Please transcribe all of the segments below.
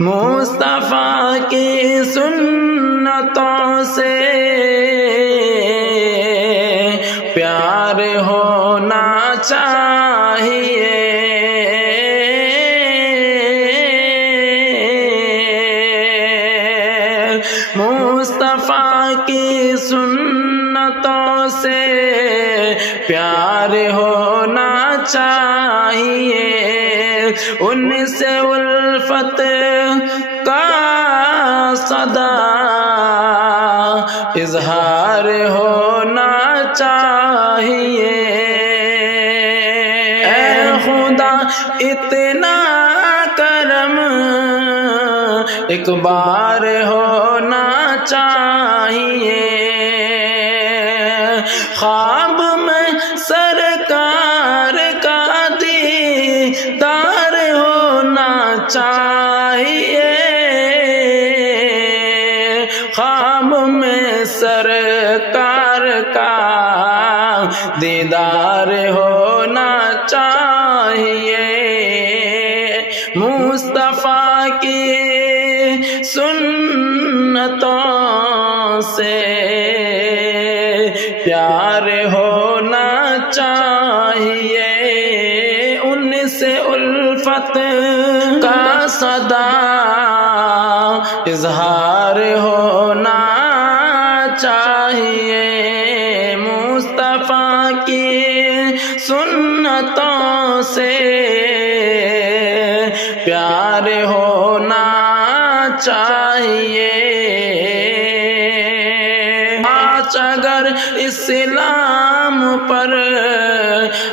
مصطفیٰ کی سنتوں سے پیار ہونا چاہیے، مصطفیٰ کی سنتوں سے پیار ہونا چاہیے، ان سے الفت کا صدا اظہار ہونا چاہیے۔ اے خدا اتنا کرم ایک بار ہونا چاہیے، خواب میں سرکار کا دیدار ہونا چاہیے، خواب میں سرکار کا دیدار ہونا چاہیے، مصطفیٰ کی سنتوں سے پیار ہونا چاہیے، ان سے الفت کا صدا اظہار ہونا چاہیے، مصطفیٰ کی سنتوں سے پیار ہونا چاہیے۔ آج اگر اسلام پر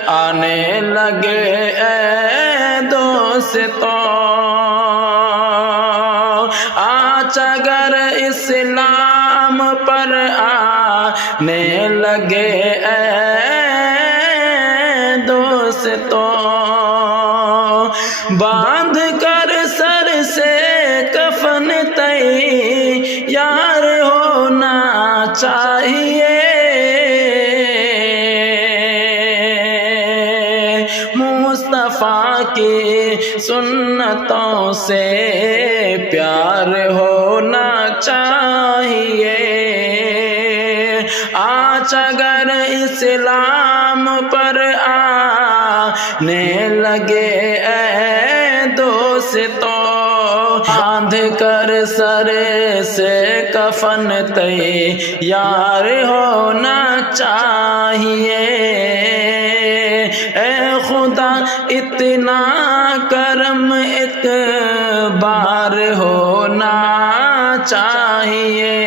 آنے لگے اے دوستو، آج اگر اسلام پر آنے لگے اے دوستو، باندھ کر سر سے کفن تیار ہونا چاہیے، مصطفیٰ کی سنتوں سے پیار ہونا چاہیے، آج اگر اسلام پر آنے لگے اے دوستو، باندھ کر سر سے کفن تیار ہونا چاہیے، اے خدا اتنا کرم ایک بار ہونا چاہیے،